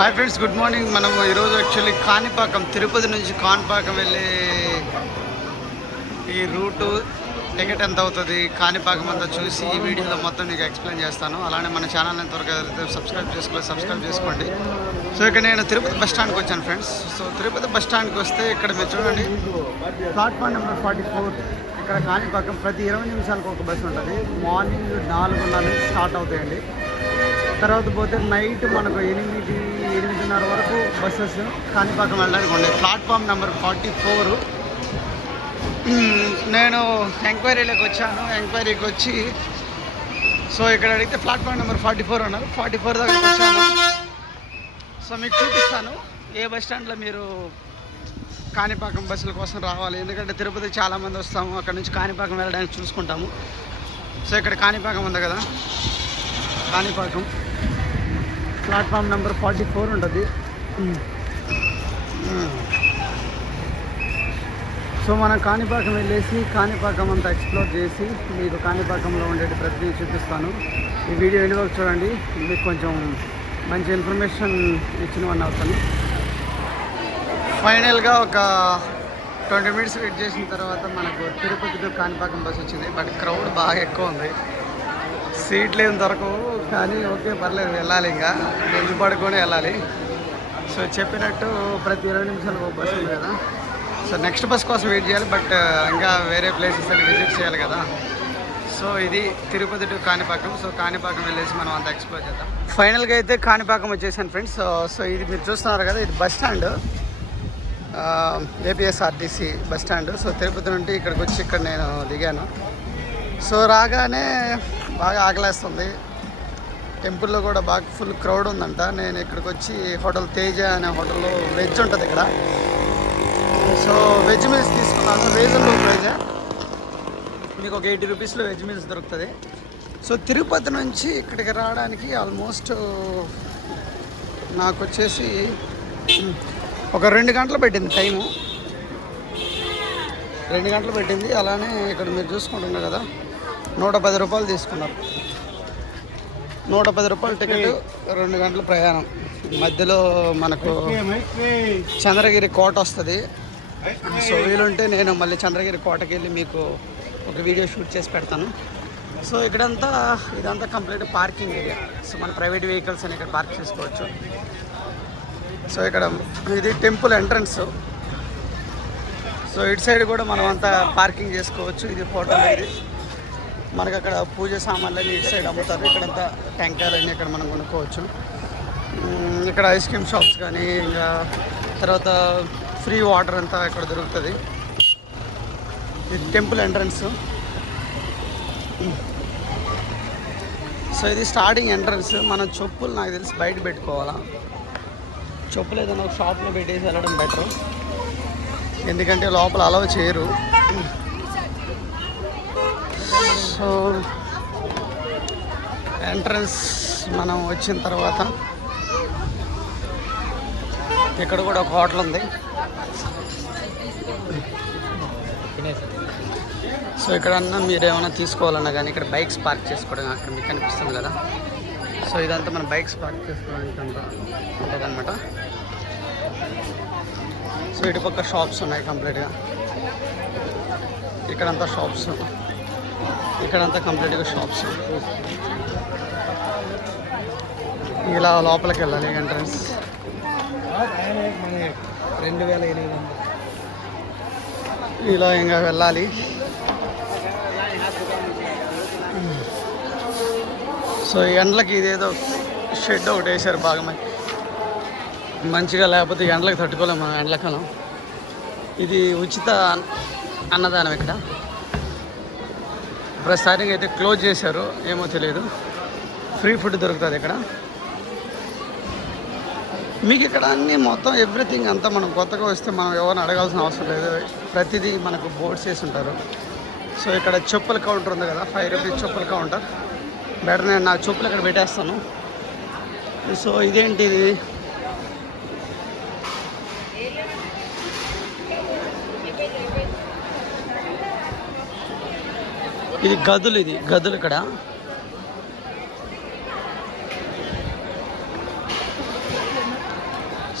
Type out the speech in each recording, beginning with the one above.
Hi friends, good morning. మనం ఈరోజు actually Kanipakam, Tirupati నుంచి కాణిపాకం వెళ్ళే ఈ రూటు టికెట్ ఎంత అవుతుంది, కాణిపాకం అంతా చూసి ఈ వీడియోలో మొత్తం మీకు ఎక్స్ప్లెయిన్ చేస్తాను. అలానే మన ఛానల్ని ఎంతవరకు సబ్స్క్రైబ్ చేసుకోండి. సో ఇక్కడ నేను తిరుపతి బస్ స్టాండ్కి వచ్చాను ఫ్రెండ్స్. సో తిరుపతి బస్ స్టాండ్కి వస్తే ఇక్కడ మీరు చూడండి, ప్లాట్ఫామ్ నెంబర్ 44. ఇక్కడ కాణిపాకం ప్రతి 20 నిమిషాలకు ఒక బస్సు ఉంటుంది. మార్నింగ్ 4:30 నుంచి స్టార్ట్ అవుతాయండి. తర్వాత పోతే నైట్ మనకు 8-8:30 వరకు బస్సెస్ కాణిపాకం వెళ్ళడానికి ఉన్నాయి. Platform number 44. నేను ఎంక్వైరీలోకి వచ్చాను. ఎంక్వైరీకి వచ్చి సో ఇక్కడ అడిగితే ప్లాట్ఫామ్ నెంబర్ 44 అన్నారు. 44 దగ్గరికి వచ్చాను. సో మీకు చూపిస్తాను ఏ బస్ స్టాండ్లో మీరు కాణిపాకం బస్సుల కోసం రావాలి. ఎందుకంటే తిరుపతి చాలామంది వస్తాము, అక్కడ నుంచి కాణిపాకం వెళ్ళడానికి చూసుకుంటాము. సో ఇక్కడ కాణిపాకం ఉంది కదా, కాణిపాకం ప్లాట్ఫామ్ నెంబర్ 44 ఉంటుంది. సో మనం కాణిపాకం వెళ్ళేసి కాణిపాకం అంతా ఎక్స్ప్లోర్ చేసి మీకు కాణిపాకంలో ఉండే ప్రతిదీ చూపిస్తాను. ఈ వీడియో ఎన్ని వరకు చూడండి, మీకు కొంచెం మంచి ఇన్ఫర్మేషన్ ఇచ్చిన వన్ అవుతాను. ఫైనల్గా ఒక 20 మినిట్స్ వెయిట్ చేసిన తర్వాత మనకు తిరుపతి టు కాణిపాకం బస్ వచ్చింది. బట్ క్రౌడ్ బాగా ఎక్కువ ఉంది, సీట్లు ఏం దొరకవు. కానీ ఓకే, పర్లేదు, వెళ్ళాలి. ఇంకా నిల్లు పడుకొని వెళ్ళాలి. సో చెప్పినట్టు ప్రతి 20 నిమిషాలకు ఒక బస్సు ఉంది కదా. సో నెక్స్ట్ బస్ కోసం వెయిట్ చేయాలి. బట్ ఇంకా వేరే ప్లేసెస్ అని విజిట్ చేయాలి కదా. సో ఇది తిరుపతి టు కాణిపాకం. సో కాణిపాకం వెళ్ళేసి మనం అంతా ఎక్స్ప్లోర్ చేద్దాం. ఫైనల్గా అయితే కాణిపాకం వచ్చేసాను ఫ్రెండ్స్. సో ఇది మీరు చూస్తున్నారు కదా, ఇది bus stand, APSRTC bus stand. So Tirupati నుండి ఇక్కడికి వచ్చి ఇక్కడ నేను దిగాను. సో రాగానే బాగా ఆకలేస్తుంది. టెంపుల్లో కూడా బాగా ఫుల్ క్రౌడ్ ఉందంట. నేను ఇక్కడికి వచ్చి హోటల్ తేజ అనే హోటల్లో వెజ్ ఉంటుంది ఇక్కడ. సో వెజ్ మీల్స్ తీసుకున్నాను. రీజనబుల్ ప్రైజ్, మీకు ఒక 80 రూపీస్లో వెజ్ మీల్స్ దొరుకుతుంది. సో తిరుపతి నుంచి ఇక్కడికి రావడానికి ఆల్మోస్ట్ నాకు వచ్చేసి ఒక 2 గంటలు పెట్టింది టైము. 2 గంటలు పెట్టింది. అలానే ఇక్కడ మీరు చూసుకుంటున్నారు కదా, 110 రూపాయలు తీసుకున్నారు. 110 రూపాయల టికెట్, 2 గంటల ప్రయాణం. మధ్యలో మనకు చంద్రగిరి కోట వస్తుంది. సో వీలుంటే నేను మళ్ళీ చంద్రగిరి కోటకి వెళ్ళి మీకు ఒక వీడియో షూట్ చేసి పెడతాను. సో ఇదంతా కంప్లీట్ పార్కింగ్ ఏరియా. సో మన ప్రైవేట్ వెహికల్స్ అని ఇక్కడ పార్క్ చేసుకోవచ్చు. సో ఇక్కడ ఇది టెంపుల్ ఎంట్రన్స్. సో ఇటు సైడ్ కూడా మనం అంతా పార్కింగ్ చేసుకోవచ్చు. ఇది హోటల్. ఇది మనకు అక్కడ పూజ సామాన్లన్నీ ఇటు సైడ్ అమ్ముతారు. ఇక్కడంతా టెంకాయలన్నీ ఇక్కడ మనం కొనుక్కోవచ్చు. ఇక్కడ ఐస్ క్రీమ్ షాప్స్ కానీ, ఇంకా తర్వాత ఫ్రీ వాటర్ అంతా ఇక్కడ దొరుకుతుంది. ఇది టెంపుల్ ఎంట్రన్స్. సో ఇది స్టార్టింగ్ ఎంట్రన్స్. మన చెప్పులు నాకు తెలిసి బయట పెట్టుకోవాలా. చెప్పులు ఏదైనా ఒక షాప్లో పెట్టేసి వెళ్ళడం బెటరు, ఎందుకంటే లోపల అలౌ చేయరు. సో ఎంట్రన్స్ మనం వచ్చిన తర్వాత ఇక్కడ కూడా ఒక హోటల్ ఉంది. సో ఇక్కడ మీరు ఏమైనా తీసుకోవాలన్నా కానీ ఇక్కడ బైక్స్ పార్క్ చేసుకోవడం అక్కడ మీకు కనిపిస్తుంది కదా. సో ఇదంతా మన బైక్స్ పార్క్ చేసుకోవడానికి అంతా ఉంటుంది అనమాట. సో ఇటుపక్క షాప్స్ ఉన్నాయి కంప్లీట్గా. ఇక్కడంతా షాప్స్, ఇక్కడంతా కంప్లీట్గా షాప్స్. ఇలా లోపలికి వెళ్ళాలి. ఎంట్రన్స్ 2800. ఇలా ఇంకా వెళ్ళాలి. సో ఎండలకి ఇదేదో షెడ్ ఒకటి వేసారు బాగా మంచిగా, లేకపోతే ఎండలకు తట్టుకోలేము మనం ఎండలకాలం. ఇది ఉచిత అన్నదానం. ఇక్కడ ప్రస్తుతానికి అయితే క్లోజ్ చేశారు, ఏమో తెలియదు. ఫ్రీ ఫుడ్ దొరుకుతుంది ఇక్కడ మీకు. ఇక్కడ అన్నీ మొత్తం ఎవ్రీథింగ్ అంతా మనం కొత్తగా వస్తే మనం ఎవరిని అడగాల్సిన అవసరం లేదు. ప్రతిదీ మనకు బోర్డ్స్ వేసి ఉంటారు. సో ఇక్కడ చెప్పుల కౌంటర్ ఉంది కదా, 5 రూపీస్ చెప్పుల కౌంటర్. బెటర్ నేను నా చెప్పులు ఇక్కడ పెట్టేస్తాను. సో ఇదేంటి ఇది గదులు ఇక్కడ.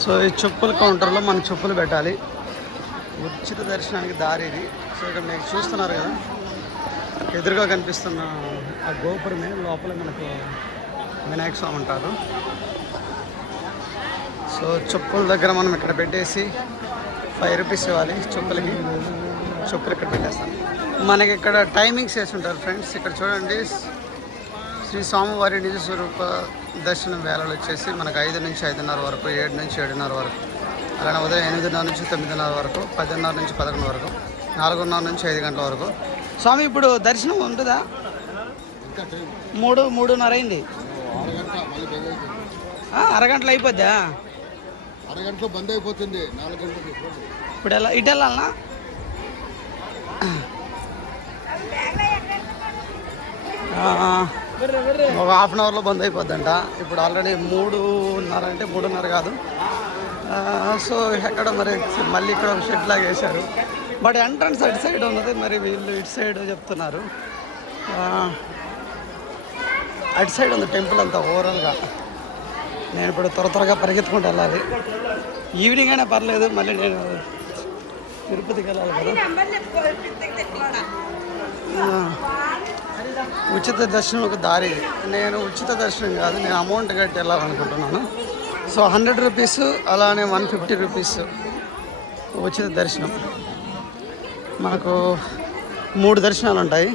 సో ఈ చెప్పుల కౌంటర్లో మనం చెప్పులు పెట్టాలి. ఉచిత దర్శనానికి దారి ఇది. సో ఇక్కడ మీరు చూస్తున్నారు కదా, ఎదురుగా కనిపిస్తున్న ఆ గోపురమే లోపల మనకు వినాయక స్వామి ఉంటారు. సో చెప్పుల దగ్గర మనం ఇక్కడ పెట్టేసి 5 రూపీస్ ఇవ్వాలి చెప్పులకి. చెప్పులు ఇక్కడ పెట్టేస్తాం. మనకి ఇక్కడ టైమింగ్స్ వేసి ఉంటారు ఫ్రెండ్స్. ఇక్కడ చూడండి, శ్రీ స్వామివారి నిజ స్వరూప దర్శనం వేళలు వచ్చేసి మనకు 5 నుంచి 5:30 వరకు, 7 నుంచి 7:30 వరకు, అలానే ఉదయం 8:30 నుంచి 9:30 వరకు, 10:30 నుంచి 11 వరకు, 4:30 నుంచి 5 గంటల వరకు. స్వామి ఇప్పుడు దర్శనం ఉంటుందా? 3:30 అయింది. అరగంటలో అయిపోద్దా? అరగంటలో బంద్ అయిపోతుంది. 4 గంటలకు ఇప్పుడు ఎలా ఇటు వెళ్ళాలనా? ఒక హాఫ్ అన్ అవర్లో బంద్ అయిపోద్దంట. ఇప్పుడు ఆల్రెడీ 3:30 అంటే 3:30 కాదు. సో ఎక్కడ మరి మళ్ళీ ఇక్కడ ఒక షెడ్ లాగా వేశారు. బట్ ఎంట్రన్స్ అటు సైడ్ ఉన్నది, మరి వీళ్ళు ఇటు సైడ్ చెప్తున్నారు. అటు సైడ్ ఉంది టెంపుల్ అంతా ఓవరాల్గా. నేను ఇప్పుడు త్వరగా పరిగెత్తుకుంటూ వెళ్ళాలి. ఈవినింగ్ అయినా పర్లేదు, మళ్ళీ నేను తిరుపతికి వెళ్ళాలి కదా. ఉచిత దర్శనం ఒక దారి. నేను ఉచిత దర్శనం కాదు, నేను అమౌంట్ కట్టి వెళ్ళాలనుకుంటున్నాను. సో 100 రూపీస్, అలానే 150 రూపీస్ ఉచిత దర్శనం. మనకు 3 దర్శనాలు ఉంటాయి.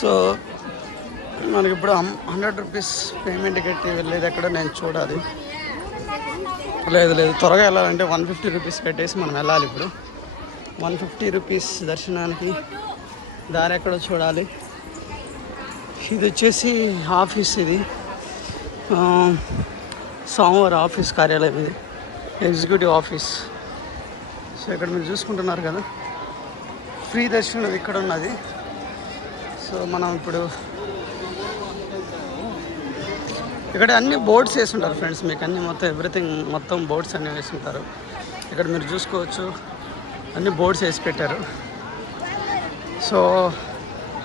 సో మనకి ఇప్పుడు 100 రూపీస్ పేమెంట్ కట్టి వెళ్ళేది ఎక్కడ నేను చూడాలి. లేదు త్వరగా వెళ్ళాలంటే 150 రూపీస్ కట్టేసి మనం వెళ్ళాలి. ఇప్పుడు 150 రూపీస్ దర్శనానికి దారి ఎక్కడో చూడాలి. ఇది వచ్చేసి ఆఫీస్, ఇది స్వామివారి ఆఫీస్ కార్యాలయం, ఇది ఎగ్జిక్యూటివ్ ఆఫీస్. సో ఇక్కడ మీరు చూసుకుంటున్నారు కదా, ఫ్రీ దర్శనం ఇక్కడ ఉన్నది. సో మనం ఇప్పుడు ఇక్కడ అన్ని బోర్డ్స్ వేసి ఉంటారు ఫ్రెండ్స్. మీకు అన్ని మొత్తం ఎవ్రీథింగ్ మొత్తం బోర్డ్స్ అన్నీ వేసి ఉంటారు. ఇక్కడ మీరు చూసుకోవచ్చు, అన్ని బోర్డ్స్ వేసి పెట్టారు. సో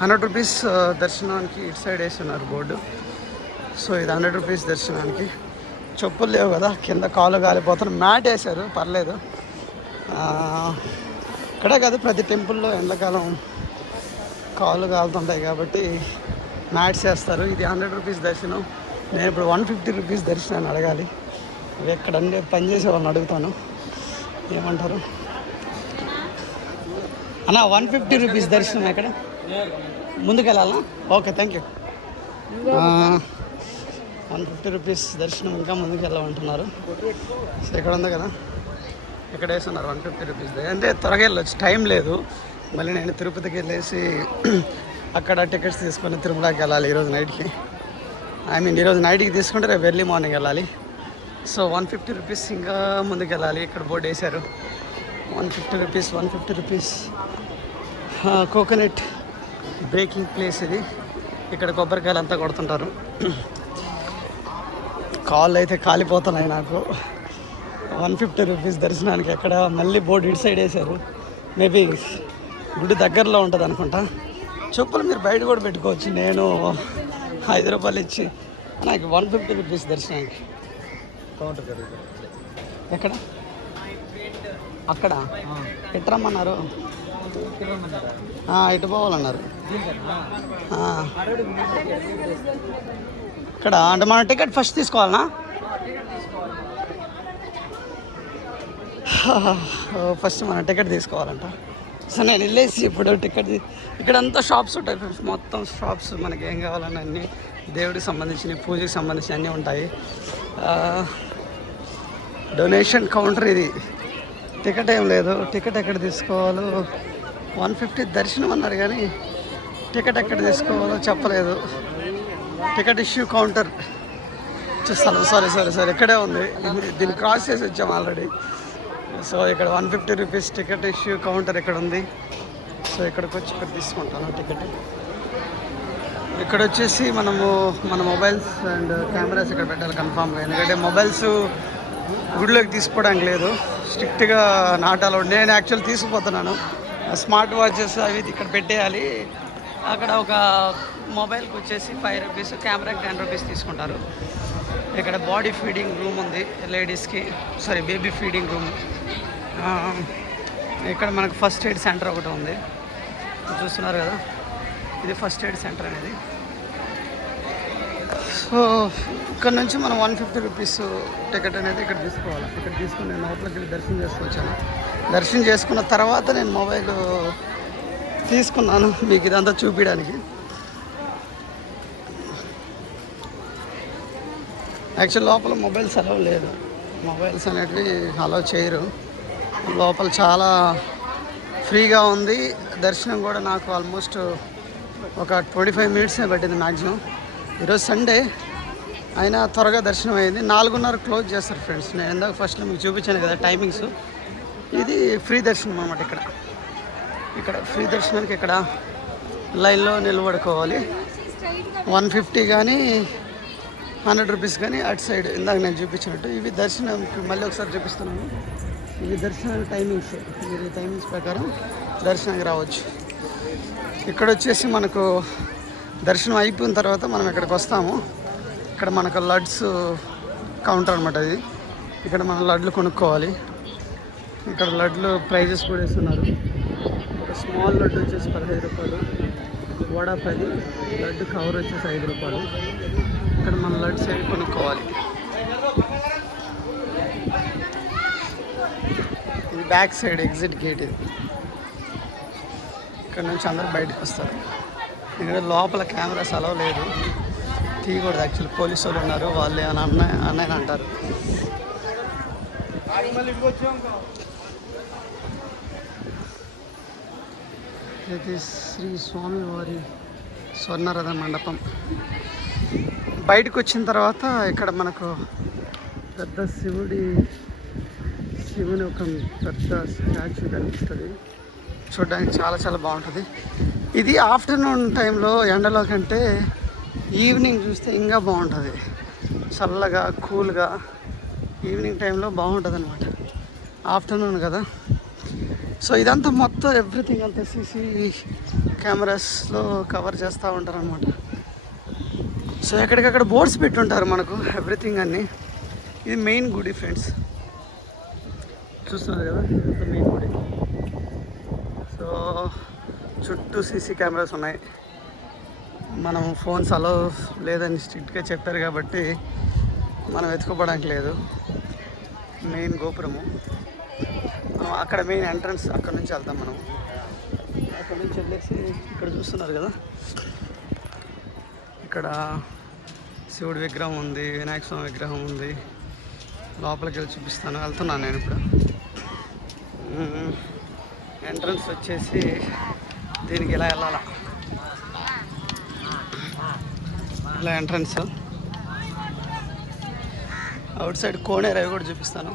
100 రూపీస్ దర్శనానికి ఇటు సైడ్ వేసి ఉన్నారు బోర్డు. సో ఇది 100 రూపీస్ దర్శనానికి. చెప్పులు లేవు కదా, కింద కాలు కాలిపోతారు. మ్యాట్ వేశారు, పర్లేదు. ఇక్కడే కాదు, ప్రతి టెంపుల్లో ఎండాకాలం కాళ్ళు కాలుతుంటాయి కాబట్టి మ్యాట్స్ వేస్తారు. ఇది 100 రూపీస్ దర్శనం. నేను ఇప్పుడు 150 రూపీస్ దర్శనాన్ని అడగాలి. ఎక్కడ పనిచేసే వాళ్ళని అడుగుతాను, ఏమంటారు అన్న? 150 రూపీస్ దర్శనం ఎక్కడ? ముందుకు వెళ్ళాలన్నా? Okay, thank you. 150 రూపీస్ దర్శనం, ఇంకా ముందుకు వెళ్ళమంటున్నారు. సో ఇక్కడ ఉంది కదా, ఇక్కడ వేస్తున్నారు 150 రూపీస్. అంటే త్వరగా వెళ్ళొచ్చు, టైం లేదు. మళ్ళీ నేను తిరుపతికి వెళ్ళేసి అక్కడ టికెట్స్ తీసుకొని తిరుమలకి వెళ్ళాలి ఈరోజు నైట్కి. ఈరోజు నైట్కి తీసుకుంటే రేపు ఎర్లీ మార్నింగ్ వెళ్ళాలి. సో 150 రూపీస్ ఇంకా ముందుకు వెళ్ళాలి. ఇక్కడ బోర్డు వేశారు 150 రూపీస్. కోకోనట్ బేకింగ్ ప్లేస్ ఇది. ఇక్కడ కొబ్బరికాయలు అంతా కొడుతుంటారు. కాళ్ళు అయితే కాలిపోతున్నాయి నాకు. 150 రూపీస్ దర్శనానికి ఎక్కడ మళ్ళీ బోర్డు ఇటు సైడ్ వేశారు. మేబీ గుడి దగ్గరలో ఉంటుంది అనుకుంటా. చెప్పులు మీరు బయట కూడా పెట్టుకోవచ్చు. నేను 5 రూపాయలు ఇచ్చి నాకు 150 రూపీస్ దర్శనానికి. ఎక్కడ? అక్కడ ఎటు రమ్మన్నారు? ఇటు పోవాలన్నారు. ఇక్కడ అంటే మన టికెట్ ఫస్ట్ తీసుకోవాలనా? ఫస్ట్ మన టికెట్ తీసుకోవాలంట. సో నేను వెళ్ళేసి ఇప్పుడు టికెట్ ఇక్కడంతా షాప్స్ ఉంటాయి ఫ్రెండ్స్. మొత్తం షాప్స్, మనకి ఏం కావాలన్నా అన్నీ, దేవుడికి సంబంధించినవి, పూజకి సంబంధించి అన్నీ ఉంటాయి. డొనేషన్ కౌంటర్ ఇది. టికెట్ ఏం లేదు. టికెట్ ఎక్కడ తీసుకోవాలో 150 దర్శనం అన్నారు కానీ టికెట్ ఎక్కడ తీసుకోవాలో చెప్పలేదు. టికెట్ ఇష్యూ కౌంటర్ చూస్తాను. సారీ ఇక్కడే ఉంది. దీన్ని క్రాస్ చేసి వచ్చాము ఆల్రెడీ. సో ఇక్కడ 150 రూపీస్ టికెట్ ఇష్యూ కౌంటర్ ఇక్కడ ఉంది. సో ఇక్కడికి వచ్చి ఇక్కడ తీసుకుంటాను టికెట్. ఇక్కడ వచ్చేసి మనము మన మొబైల్స్ అండ్ కెమెరాస్ ఇక్కడ పెట్టాలి కన్ఫామ్గా. ఎందుకంటే మొబైల్స్ గుడిలోకి తీసుకోవడానికి లేదు, స్ట్రిక్ట్గా నాట్ అలౌడ్. నేను యాక్చువల్ తీసుకుపోతున్నాను. స్మార్ట్ వాచెస్ అవి ఇక్కడ పెట్టేయాలి. అక్కడ ఒక మొబైల్కి వచ్చేసి 5 రూపీస్, కెమెరాకి 10 రూపీస్ తీసుకుంటారు. ఇక్కడ బాడీ ఫీడింగ్ రూమ్ ఉంది లేడీస్కి, సారీ బేబీ ఫీడింగ్ రూమ్. ఇక్కడ మనకు ఫస్ట్ ఎయిడ్ సెంటర్ ఒకటి ఉంది, చూస్తున్నారు కదా, ఇది ఫస్ట్ ఎయిడ్ సెంటర్ అనేది. సో ఇక్కడ నుంచి మనం 150 రూపీస్ టికెట్ అనేది ఇక్కడ తీసుకోవాలి. ఇక్కడ తీసుకుని నేను లోపలికి వెళ్ళి దర్శనం చేసుకొచ్చాను. దర్శనం చేసుకున్న తర్వాత నేను మొబైల్ తీసుకున్నాను మీకు ఇదంతా చూపించడానికి. యాక్చువల్ లోపల మొబైల్స్ అలౌ లేదు, మొబైల్స్ అనేటివి అలౌ చేయరు. లోపల చాలా ఫ్రీగా ఉంది. దర్శనం కూడా నాకు ఆల్మోస్ట్ ఒక 25 మినిట్సే పట్టింది మ్యాక్సిమం. ఈరోజు సండే అయినా త్వరగా దర్శనం అయింది. 4:30 క్లోజ్ చేస్తారు ఫ్రెండ్స్. నేను ఇందాక ఫస్ట్లో మీకు చూపించాను కదా టైమింగ్స్. ఇది ఫ్రీ దర్శనం అన్నమాట. ఇక్కడ ఫ్రీ దర్శనానికి ఇక్కడ లైన్లో నిలబడుకోవాలి. 150 కానీ 100 రూపీస్ కానీ అటు సైడ్ ఇందాక నేను చూపించినట్టు. ఇవి దర్శనంకి మళ్ళీ ఒకసారి చూపిస్తున్నాను. ఇవి దర్శనానికి టైమింగ్స్. మీరు ఈ టైమింగ్స్ ప్రకారం దర్శనానికి రావచ్చు. ఇక్కడ వచ్చేసి మనకు దర్శనం అయిపోయిన తర్వాత మనం ఇక్కడికి వస్తాము. ఇక్కడ మనకు లడ్స్ కౌంటర్ అనమాట ఇది. ఇక్కడ మనం లడ్లు కొనుక్కోవాలి. ఇక్కడ లడ్లు ప్రైజెస్ కూడా ఇస్తున్నారు. ఒక స్మాల్ లడ్డు వచ్చేసి 15 రూపాయలు, వడ 10, లడ్డు కవర్ వచ్చేసి 5 రూపాయలు. ఇక్కడ మనం లడ్స్ అవి కొనుక్కోవాలి. ఇది బ్యాక్ సైడ్ ఎగ్జిట్ గేట్. ఇది ఇక్కడ నుంచి అందరూ బయటకు వస్తారు. ఇక్కడ లోపల కెమెరాస్ అలౌ లేదు, తీయకూడదు. యాక్చువల్లీ పోలీసు వాళ్ళు ఉన్నారు, వాళ్ళు ఏమైనా అన్నయ్య అంటారు. ఇది శ్రీ స్వామివారి స్వర్ణరథ మండపం. బయటకు వచ్చిన తర్వాత ఇక్కడ మనకు పెద్ద శివుని ఒక పెద్ద స్టాచ్యూ కనిపిస్తుంది. చూడడానికి చాలా చాలా బాగుంటుంది. ఇది ఆఫ్టర్నూన్ టైంలో ఎండలో కంటే ఈవినింగ్ చూస్తే ఇంకా బాగుంటుంది. చల్లగా కూల్గా ఈవినింగ్ టైంలో బాగుంటుంది అనమాట. ఆఫ్టర్నూన్ కదా. సో ఇదంతా మొత్తం ఎవ్రీథింగ్ అంతా సీసీ కెమెరాస్లో కవర్ చేస్తూ ఉంటారు అనమాట. సో ఎక్కడికక్కడ బోర్డ్స్ పెట్టుంటారు మనకు ఎవ్రీథింగ్ అన్నీ. ఇది మెయిన్ గుడి ఫ్రెండ్స్, చూస్తున్నారు కదా, ఇదంతా మెయిన్ గుడి. సో చుట్టూ సీసీ కెమెరాస్ ఉన్నాయి. మనం ఫోన్స్ అలో లేదని స్ట్రిక్ట్గా చెప్పారు కాబట్టి మనం వెతుకోవడానికి లేదు. మెయిన్ గోపురము, మనం అక్కడ మెయిన్ ఎంట్రన్స్, అక్కడ నుంచి వెళ్తాం మనం. అక్కడ నుంచి వెళ్ళేసి ఇక్కడ చూస్తున్నారు కదా, ఇక్కడ శివుడి విగ్రహం ఉంది, వినాయక స్వామి విగ్రహం ఉంది. లోపలికి వెళ్ళి చూపిస్తాను, వెళ్తున్నాను నేను ఇప్పుడు. ఎంట్రన్స్ వచ్చేసి దీనికి ఇలా వెళ్ళాల, ఇలా ఎంట్రన్స్. అవుట్ సైడ్ కోనేరు అవి కూడా చూపిస్తాను.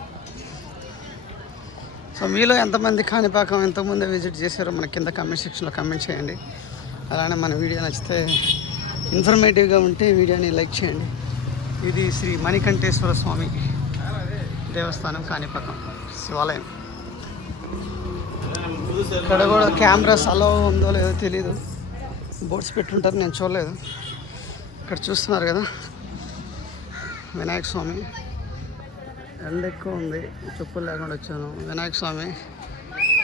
సో మీలో ఎంతమంది కాణిపాకం ఎంతోమంది విజిట్ చేశారో మన కింద కామెంట్ సెక్షన్లో కామెంట్ చేయండి. అలానే మన వీడియో నచ్చితే ఇన్ఫర్మేటివ్గా ఉంటే వీడియోని లైక్ చేయండి. ఇది శ్రీ మణికంఠేశ్వర స్వామి దేవస్థానం, కాణిపాకం శివాలయం. ఇక్కడ కూడా కెమెరాస్ అలో ఉందో లేదో తెలీదు, బోర్డ్స్ పెట్టుంటారు, నేను చూడలేదు. ఇక్కడ చూస్తున్నారు కదా వినాయక స్వామి. ఎండ ఎక్కువ ఉంది, చెప్పులు లేకుండా వచ్చాను. వినాయక స్వామి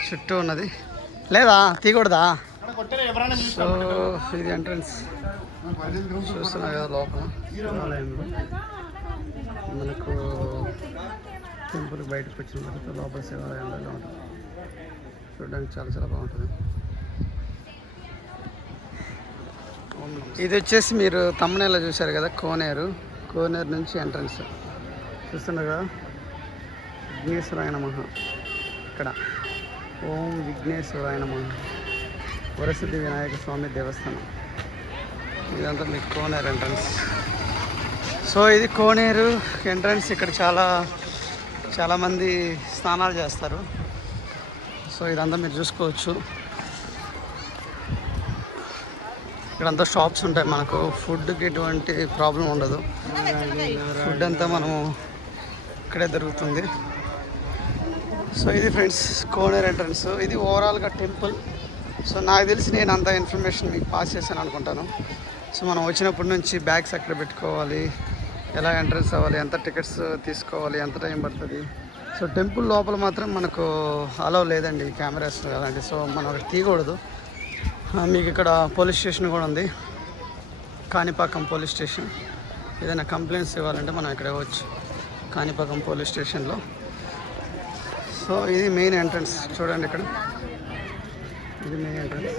చుట్టూ ఉన్నది, లేదా తీయకూడదా? సో ఇది ఎంట్రన్స్ చూస్తున్నారు కదా. లోపల శివాలయంలో మనకు టెంపుల్ బయటకు వచ్చిన తర్వాత లోపల శివాలయంలో ఇలా ఉంటుంది. చూడడానికి చాలా చాలా బాగుంటుంది. ఇది వచ్చేసి మీరు తమ్మునేలా చూశారు కదా, కోనేరు నుంచి ఎంట్రన్స్ చూస్తున్నారు కదా. విఘ్నేశ్వరాయ నమః. ఇక్కడ ఓం విఘ్నేశ్వరాయ నమః, వరసిద్ధి వినాయక స్వామి దేవస్థానం. ఇదంతా మీకు కోనేరు ఎంట్రన్స్. సో ఇది కోనేరు ఎంట్రన్స్. ఇక్కడ చాలామంది స్నానాలు చేస్తారు. సో ఇదంతా మీరు చూసుకోవచ్చు. ఇక్కడంతా షాప్స్ ఉంటాయి మనకు. ఫుడ్కి ఎటువంటి ప్రాబ్లం ఉండదు. ఫుడ్ అంతా మనము ఇక్కడే దొరుకుతుంది. సో ఇది ఫ్రెండ్స్ కోనేరు ఎంట్రన్స్. ఇది ఓవరాల్గా టెంపుల్. సో నాకు తెలిసి నేను అంత ఇన్ఫర్మేషన్ మీకు పాస్ చేశాను అనుకుంటాను. సో మనం వచ్చినప్పటి నుంచి బ్యాగ్స్ ఎక్కడ పెట్టుకోవాలి, ఎలా ఎంట్రన్స్ అవ్వాలి, ఎంత టికెట్స్ తీసుకోవాలి, ఎంత టైం పడుతుంది. సో టెంపుల్ లోపల మాత్రం మనకు అలౌ లేదండి కెమెరాస్ అలాంటి, సో మనం అక్కడ తీయకూడదు. మీకు ఇక్కడ పోలీస్ స్టేషన్ కూడా ఉంది, కాణిపాకం పోలీస్ స్టేషన్. ఏదైనా కంప్లైంట్స్ ఇవ్వాలంటే మనం ఇక్కడ ఇవ్వచ్చు, కాణిపాకం పోలీస్ స్టేషన్లో. సో ఇది మెయిన్ ఎంట్రన్స్ చూడండి, ఇక్కడ ఇది మెయిన్ ఎంట్రన్స్.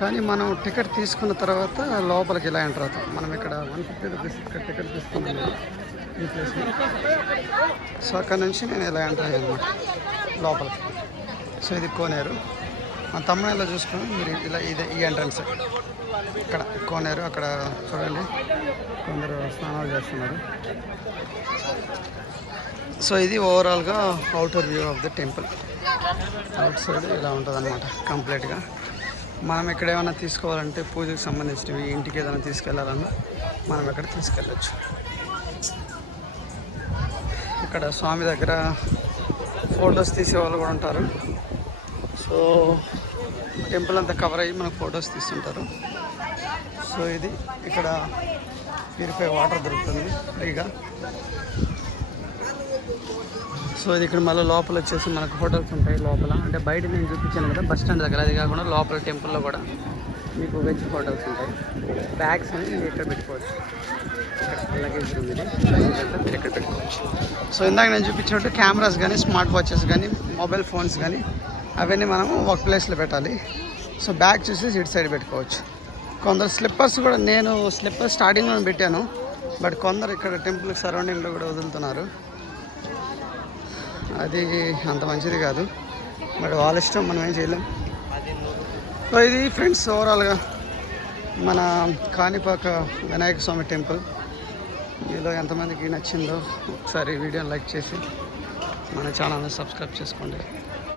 కానీ మనం టికెట్ తీసుకున్న తర్వాత లోపలికి ఇలా ఎంటర్ అవుతాం. మనం ఇక్కడ 150 రూపీస్ ఇక్కడ టికెట్ తీసుకున్నాను ఈ ప్లేస్లో. సో అక్కడ నుంచి నేను ఇలా ఎంటర్ అయ్యాను అనమాట లోపలికి. సో ఇది కోనేరు. మా తమిళనాడులో చూసుకొని మీరు ఇలా ఇదే ఈ ఎంట్రన్స్ ఇక్కడ కోనేరు. అక్కడ చూడండి కొందరు స్నానాలు చేస్తున్నారు. సో ఇది ఓవరాల్గా outer view of the temple. Out side ఇలా ఉంటుంది అనమాట కంప్లీట్గా. మనం ఇక్కడ ఏమైనా తీసుకోవాలంటే పూజకు సంబంధించినవి, ఇంటికి ఏదైనా తీసుకెళ్ళాలన్నా మనం ఇక్కడ తీసుకెళ్ళచ్చు. ఇక్కడ స్వామి దగ్గర ఫొటోస్ తీసేవాళ్ళు కూడా ఉంటారు. సో టెంపుల్ అంతా కవర్ అయ్యి మనకు ఫొటోస్ తీస్తుంటారు. సో ఇది ఇక్కడ ప్యూరిఫై వాటర్ దొరుకుతుంది ఫ్రీగా. సో ఇది ఇక్కడ మళ్ళీ లోపల వచ్చేసి మనకు హోటల్స్ ఉంటాయి లోపల. అంటే బయట నేను చూపించాను కదా బస్ స్టాండ్ దగ్గర, అది కాకుండా లోపల టెంపుల్లో కూడా మీకు వెజ్ హోటల్స్ ఉంటాయి. బ్యాగ్స్ అని మీరు ఇక్కడ పెట్టుకోవచ్చు. ఇక్కడ లగేజ్ ఉంది, మీరు ఇక్కడ పెట్టుకోవచ్చు. సో ఇందాక నేను చూపించినట్టు కెమెరాస్ కానీ, స్మార్ట్ వాచెస్ కానీ, మొబైల్ ఫోన్స్ కానీ అవన్నీ మనము ఒక ప్లేస్లో పెట్టాలి. సో బ్యాగ్ చూసి ఇటు సైడ్ పెట్టుకోవచ్చు. కొందరు స్లిప్పర్స్ కూడా, నేను స్లిప్పర్స్ స్టార్టింగ్లో పెట్టాను, బట్ కొందరు ఇక్కడ టెంపుల్ సరౌండింగ్లో కూడా వదులుతున్నారు. అది అంత మంచిది కాదు, బట్ వాళ్ళ ఇష్టం, మనం ఏం చేయలేం. సో ఇది ఫ్రెండ్స్ ఓవరాల్గా మన కాణిపాక వినాయక స్వామి టెంపుల్. మీలో ఎంతమందికి నచ్చిందో ఒకసారి వీడియోని లైక్ చేసి మన ఛానల్ని సబ్స్క్రైబ్ చేసుకోండి.